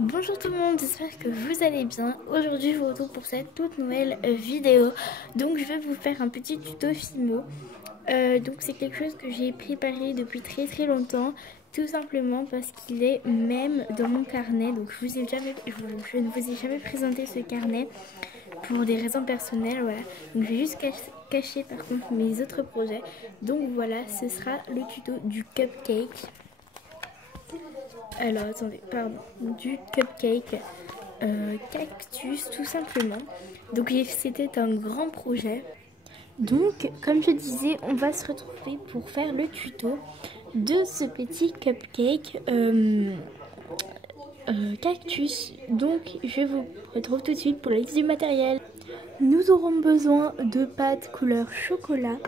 Bonjour tout le monde, j'espère que vous allez bien. Aujourd'hui je vous retrouve pour cette toute nouvelle vidéo. Donc je vais vous faire un petit tuto Fimo. Donc c'est quelque chose que j'ai préparé depuis très longtemps. Tout simplement parce qu'il est même dans mon carnet. Donc je ne vous ai jamais présenté ce carnet pour des raisons personnelles. Voilà. Donc je vais juste cacher par contre mes autres projets. Donc voilà, ce sera le tuto du cupcake. Alors attendez, pardon, du cupcake cactus tout simplement. Donc c'était un grand projet. Donc comme je disais, on va se retrouver pour faire le tuto de ce petit cupcake cactus. Donc je vous retrouve tout de suite pour la liste du matériel. Nous aurons besoin de pâte couleur chocolat,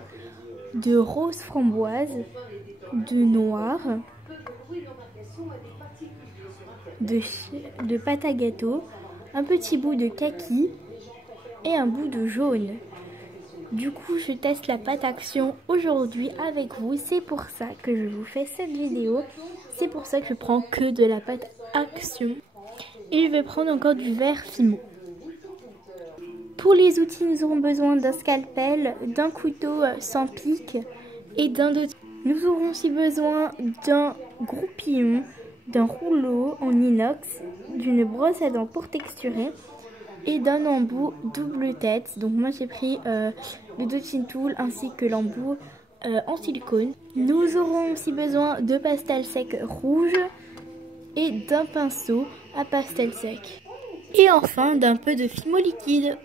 de rose framboise, de noir, de pâte à gâteau, un petit bout de kaki et un bout de jaune. Du coup, je teste la pâte action aujourd'hui avec vous. C'est pour ça que je vous fais cette vidéo. C'est pour ça que je prends que de la pâte action. Et je vais prendre encore du verre Fimo. Pour les outils, nous aurons besoin d'un scalpel, d'un couteau sans pic et d'un autre. Nous aurons aussi besoin d'un groupillon, d'un rouleau en inox, d'une brosse à dents pour texturer et d'un embout double tête. Donc moi j'ai pris le dodging tool ainsi que l'embout en silicone. Nous aurons aussi besoin de pastel sec rouge et d'un pinceau à pastel sec. Et enfin d'un peu de Fimo liquide.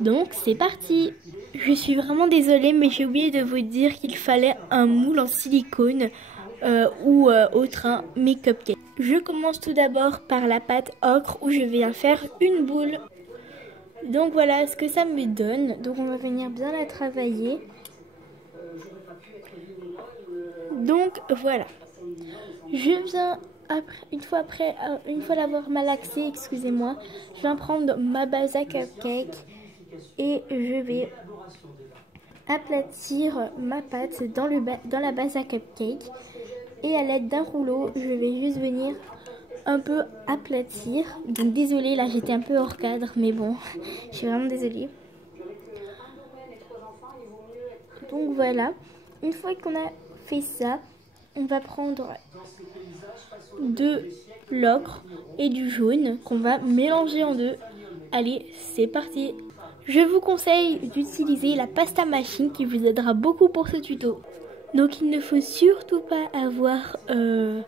Donc c'est parti! Je suis vraiment désolée mais j'ai oublié de vous dire qu'il fallait un moule en silicone ou autre mes cupcakes. Je commence tout d'abord par la pâte ocre où je vais faire une boule. Donc voilà ce que ça me donne. Donc on va venir bien la travailler. Donc voilà. Je viens une fois l'avoir malaxé, excusez-moi, je viens prendre ma base à cupcake et je vais aplatir ma pâte dans la base à cupcake. Et à l'aide d'un rouleau, je vais juste venir un peu aplatir. Donc désolée, là j'étais un peu hors cadre, mais bon, je suis vraiment désolée. Donc voilà, une fois qu'on a fait ça, on va prendre de l'ocre et du jaune qu'on va mélanger en deux. Allez, c'est parti! Je vous conseille d'utiliser la pasta machine qui vous aidera beaucoup pour ce tuto. Donc il ne faut surtout pas avoir deux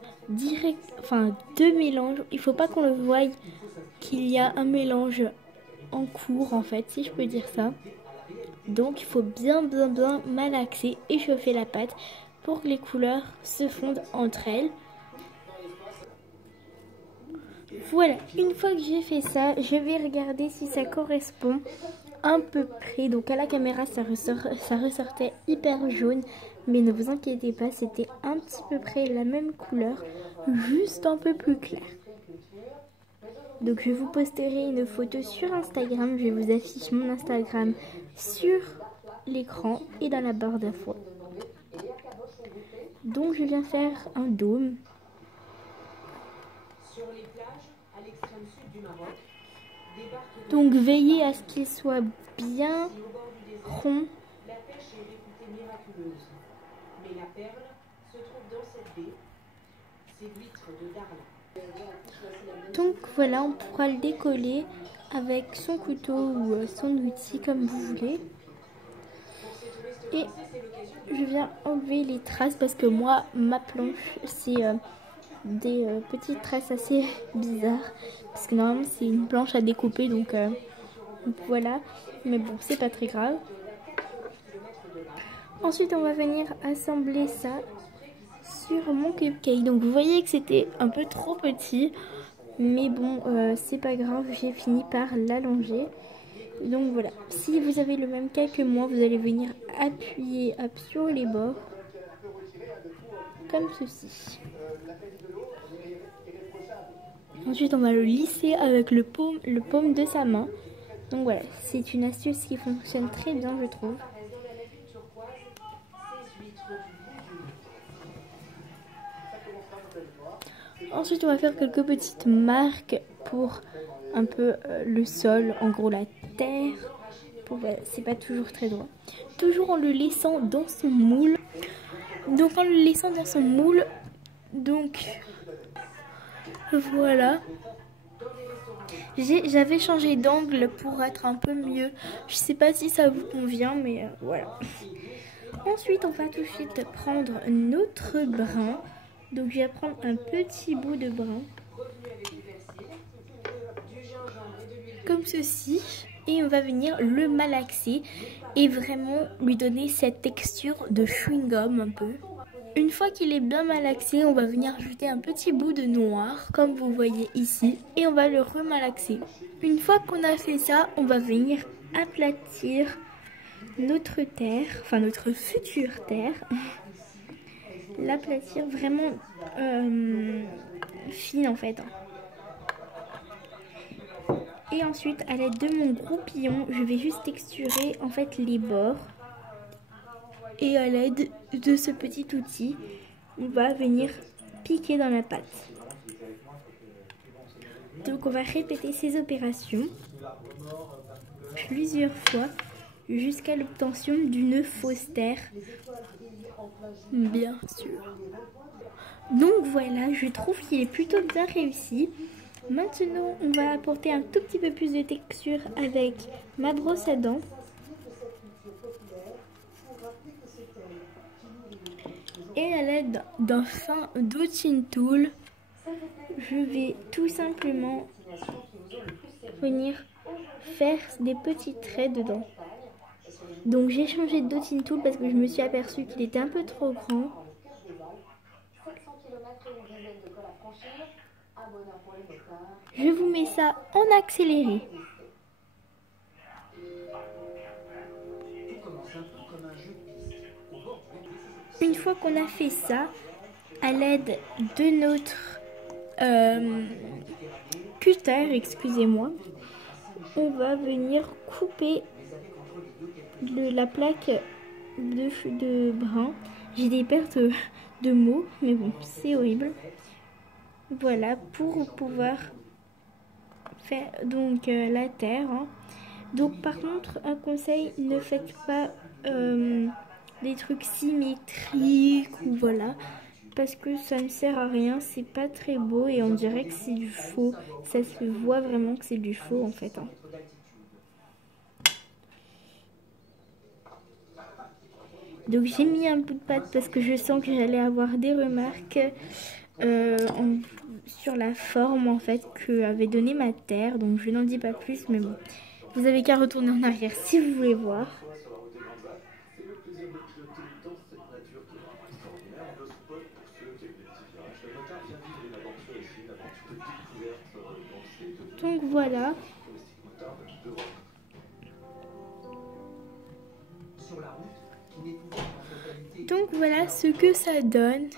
mélanges. Il ne faut pas qu'on le voie qu'il y a un mélange en cours en fait, si je peux dire ça. Donc il faut bien malaxer et chauffer la pâte pour que les couleurs se fondent entre elles. Voilà, une fois que j'ai fait ça, je vais regarder si ça correspond à peu près. Donc à la caméra ça ressortait hyper jaune, mais ne vous inquiétez pas, c'était un petit peu près la même couleur, juste un peu plus clair. Donc je vous posterai une photo sur Instagram, je vous affiche mon Instagram sur l'écran et dans la barre d'infos. Donc je viens faire un dôme. Donc veillez à ce qu'il soit bien rond. La pêche est réputée miraculeuse, mais la perle se trouve dans cette baie, c'est l'huître de Darla. Donc voilà, on pourra le décoller avec son couteau ou son outil comme vous voulez. Et je viens enlever les traces parce que moi, ma planche, c'est des petites traces assez bizarres. Parce que normalement, c'est une planche à découper, donc voilà. Mais bon, c'est pas très grave. Ensuite, on va venir assembler ça sur mon cupcake. Donc vous voyez que c'était un peu trop petit. Mais bon, c'est pas grave, j'ai fini par l'allonger. Donc voilà, si vous avez le même cas que moi, vous allez venir appuyer sur les bords, comme ceci. Ensuite, on va le lisser avec le paume de sa main. Donc voilà, c'est une astuce qui fonctionne très bien, je trouve. Ensuite, on va faire quelques petites marques pour un peu le sol, en gros la terre. C'est pas toujours très droit. Toujours en le laissant dans son moule. Donc en le laissant dans son moule, donc voilà. J'avais changé d'angle pour être un peu mieux. Je sais pas si ça vous convient, mais voilà. Ensuite, on va tout de suite prendre notre brin. Donc je vais prendre un petit bout de brin. Comme ceci. Et on va venir le malaxer et vraiment lui donner cette texture de chewing-gum un peu. Une fois qu'il est bien malaxé, on va venir ajouter un petit bout de noir, comme vous voyez ici, et on va le remalaxer. Une fois qu'on a fait ça, on va venir aplatir notre terre, enfin notre future terre. L'aplatir vraiment fine en fait. Et ensuite, à l'aide de mon groupillon, je vais juste texturer en fait les bords. Et à l'aide de ce petit outil, on va venir piquer dans la pâte. Donc on va répéter ces opérations plusieurs fois jusqu'à l'obtention d'une fausse terre, bien sûr. Donc voilà, je trouve qu'il est plutôt bien réussi. Maintenant, on va apporter un tout petit peu plus de texture avec ma brosse à dents. Et à l'aide d'un fin dotting tool, je vais tout simplement venir faire des petits traits dedans. Donc j'ai changé de dotting tool parce que je me suis aperçue qu'il était un peu trop grand. Je vous mets ça en accéléré. Une fois qu'on a fait ça, à l'aide de notre cutter, excusez-moi, on va venir couper la plaque de brin. J'ai des pertes de mots, mais bon, c'est horrible. Voilà, pour pouvoir faire donc la terre. Hein. Donc par contre, un conseil, ne faites pas des trucs symétriques ou voilà, parce que ça ne sert à rien, c'est pas très beau et on dirait que c'est du faux. Ça se voit vraiment que c'est du faux en fait. Hein. Donc j'ai mis un bout de pâte parce que je sens que j'allais avoir des remarques sur la forme en fait que avait donné ma terre. Donc je n'en dis pas plus, mais bon, vous avez qu'à retourner en arrière si vous voulez voir. Donc voilà. Donc voilà ce que ça donne.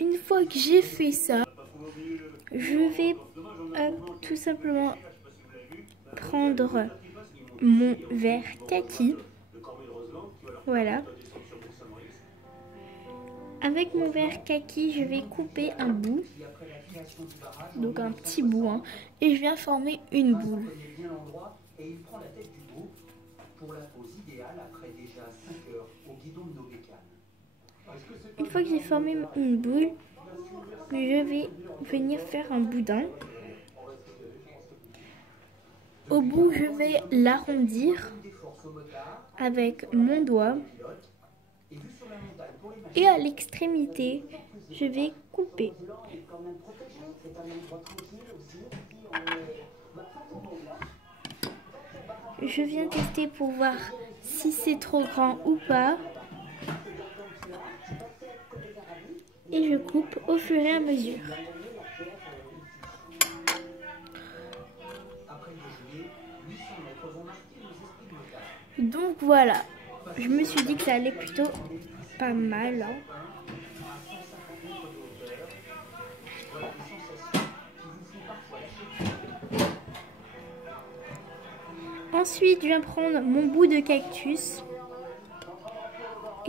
Une fois que j'ai fait ça, je vais tout simplement prendre mon verre kaki. Voilà. Avec mon verre kaki, je vais couper un bout. Donc un petit bout. Hein, et je viens former une boule. Une fois que j'ai formé une boule, je vais venir faire un boudin. Au bout, je vais l'arrondir avec mon doigt. Et à l'extrémité, je vais couper. Je viens tester pour voir si c'est trop grand ou pas. Et je coupe au fur et à mesure. Donc voilà, je me suis dit que ça allait plutôt pas mal. Hein. Ensuite, je viens prendre mon bout de cactus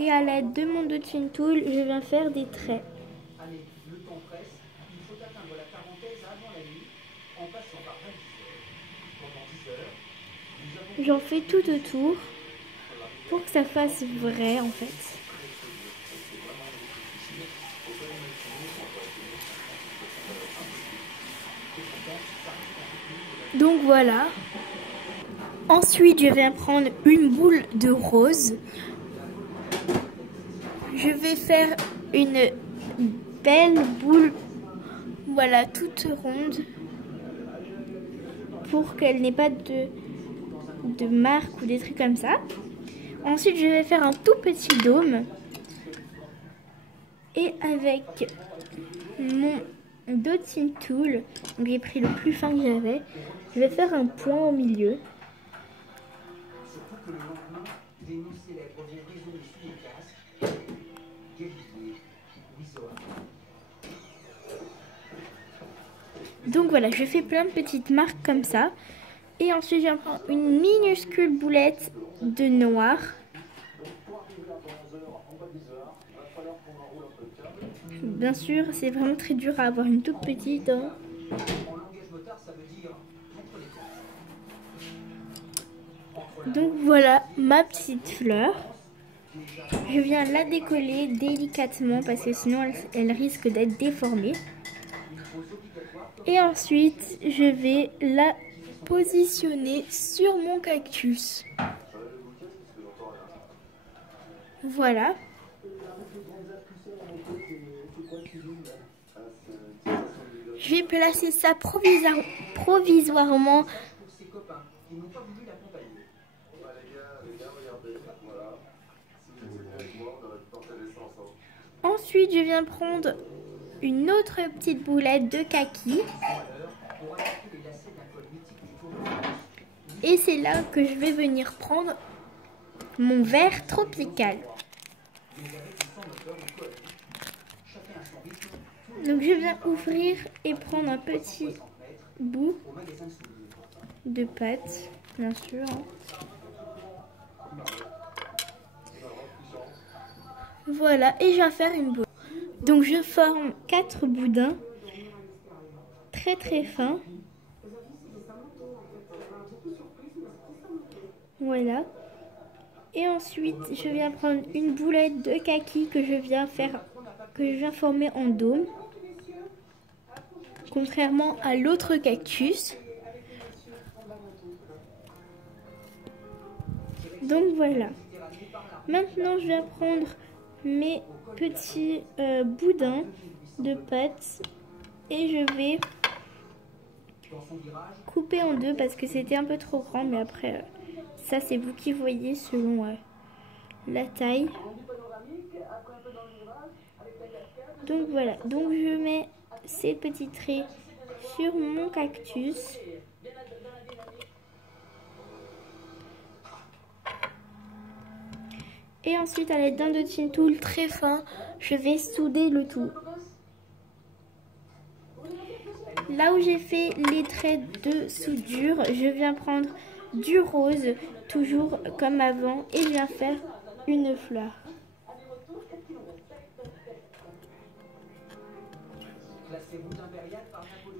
Et à l'aide de mon dotting tool, je viens faire des traits. J'en fais tout autour pour que ça fasse vrai en fait. Donc voilà. Ensuite, je vais prendre une boule de rose. Je vais faire une belle boule, voilà, toute ronde, pour qu'elle n'ait pas de marque ou des trucs comme ça. Ensuite, je vais faire un tout petit dôme. Et avec mon dotting tool, j'ai pris le plus fin que j'avais, je vais faire un point au milieu. Donc voilà, je fais plein de petites marques comme ça. Et ensuite, j'en prends une minuscule boulette de noir. Bien sûr, c'est vraiment très dur à avoir une toute petite. Hein. Donc voilà ma petite fleur. Je viens la décoller délicatement parce que sinon elle risque d'être déformée. Et ensuite, je vais la positionner sur mon cactus. Voilà. Je vais placer ça provisoirement. Ensuite, je viens prendre une autre petite boulette de kaki. Et c'est là que je vais venir prendre mon verre tropical. Donc je viens ouvrir et prendre un petit bout de pâte, bien sûr. Voilà, et je vais faire une boule. Donc je forme 4 boudins très très fins. Voilà. Et ensuite, je viens prendre une boulette de kaki que je viens former en dôme. Contrairement à l'autre cactus. Donc voilà. Maintenant, je vais prendre mes petits boudins de pâte et je vais couper en deux parce que c'était un peu trop grand, mais après ça c'est vous qui voyez selon la taille. Donc voilà, donc je mets ces petits traits sur mon cactus. Et ensuite, à l'aide d'un dotting tool très fin, je vais souder le tout. Là où j'ai fait les traits de soudure, je viens prendre du rose, toujours comme avant, et je viens faire une fleur.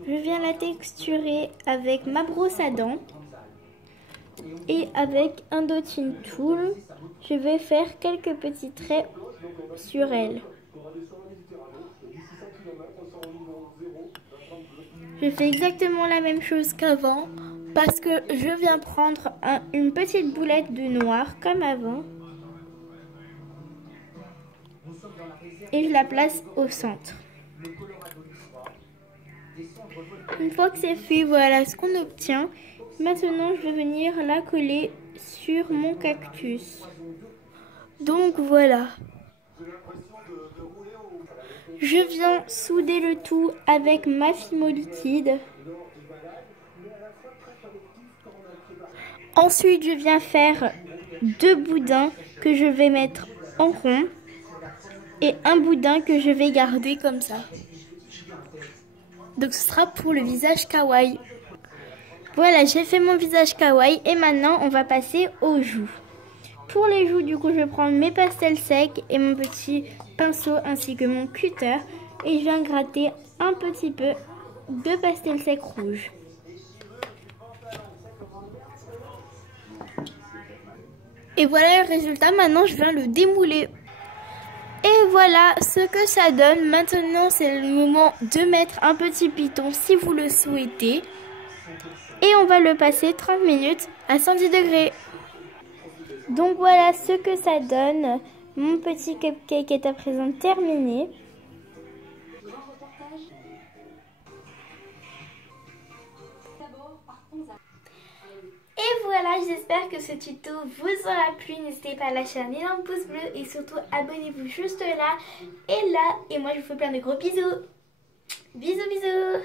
Je viens la texturer avec ma brosse à dents. Et avec un dotting tool, je vais faire quelques petits traits sur elle. Je fais exactement la même chose qu'avant parce que je viens prendre une petite boulette de noir comme avant et je la place au centre. Une fois que c'est fait, voilà ce qu'on obtient. Maintenant, je vais venir la coller sur mon cactus. Donc voilà. Je viens souder le tout avec ma Fimo liquide. Ensuite, je viens faire 2 boudins que je vais mettre en rond et un boudin que je vais garder comme ça. Donc ce sera pour le visage kawaii. Voilà, j'ai fait mon visage kawaii et maintenant on va passer aux joues. Pour les joues, du coup, je vais prendre mes pastels secs et mon petit pinceau ainsi que mon cutter. Et je viens gratter un petit peu de pastel sec rouge. Et voilà le résultat. Maintenant, je viens le démouler. Et voilà ce que ça donne. Maintenant, c'est le moment de mettre un petit piton si vous le souhaitez. Et on va le passer 30 minutes à 110 degrés. Donc voilà ce que ça donne. Mon petit cupcake est à présent terminé. Et voilà, j'espère que ce tuto vous aura plu. N'hésitez pas à lâcher un énorme pouce bleu et surtout abonnez-vous juste là et là. Et moi je vous fais plein de gros bisous. Bisous bisous.